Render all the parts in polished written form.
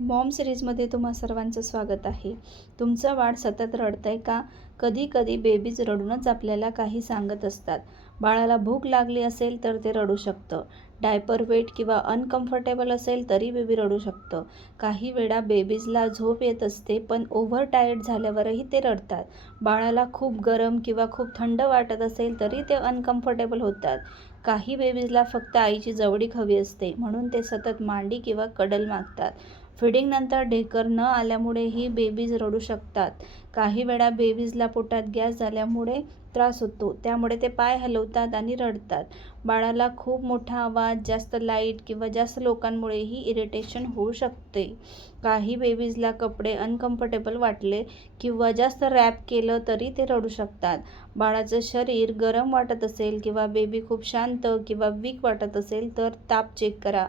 Maugham सिरीजमध्ये तुम्हा सर्वांचं स्वागत आहे. तुमचं बाळ सतत रडतंय का? कधी-कधी बेबीज रडूनच आपल्याला काही सांगत असतात. बाळाला भूक लागली असेल तर ते रडू शकतं. डायपर वेट किंवा अनकम्फर्टेबल असेल तरी बेबी रडू शकतं. काही वेळा बेबीजला झोप येत असते पण ओव्हर टायर्ड झाल्यावरही ते रडतात. बाळाला खूप गरम किंवा खूप थंड वाटत असेल तरी ते अनकम्फर्टेबल होतात. काही बेबीजला फक्त आईची जवळीक हवी असते म्हणून ते सतत मांडी किंवा कडल मागतात. फीडिंगनंतर ढेकर न आल्यामुळेही बेबीज रडू शकतात. काही वेळा बेबीजला पोटात गॅस झाल्यामुळे त्रास होतो, त्यामुळे ते पाय हलवतात आणि रडतात. बाळाला खूप मोठा आवाज, जास्त लाईट किंवा जास्त लोकांमुळेही इरिटेशन होऊ शकते. काही बेबीजला कपडे अनकम्फर्टेबल वाटले किंवा जास्त रॅप केलं तरी ते रडू शकतात. बाळाचं शरीर गरम वाटत असेल किंवा बेबी खूप शांत किंवा वीक वाटत असेल तर ताप चेक करा.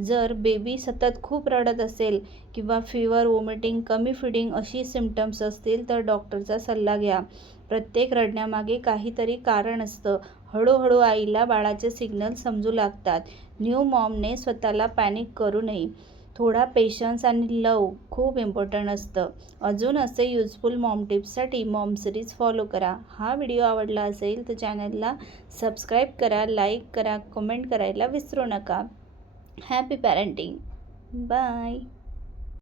जर बेबी सतत खूप रडत असेल किंवा फीवर, वॉमिटिंग, कमी फीडिंग अशी सिम्पटम्स असतील तर डॉक्टरचा सल्ला घ्या. प्रत्येक रडण्यामागे काहीतरी कारण असतं. हळूहळू आईला बाळाचे सिग्नल समजू लागतात. न्यू मॉमने स्वतःला पॅनिक करू नये. थोडा पेशन्स आणि लव खूप इम्पॉर्टंट असतं. अजून असे युजफुल मॉम टिप्ससाठी मॉम सिरीज फॉलो करा. हा व्हिडिओ आवडला असेल तर चॅनलला सबस्क्राईब करा, लाईक करा, कमेंट करायला विसरू नका. Happy parenting. Bye.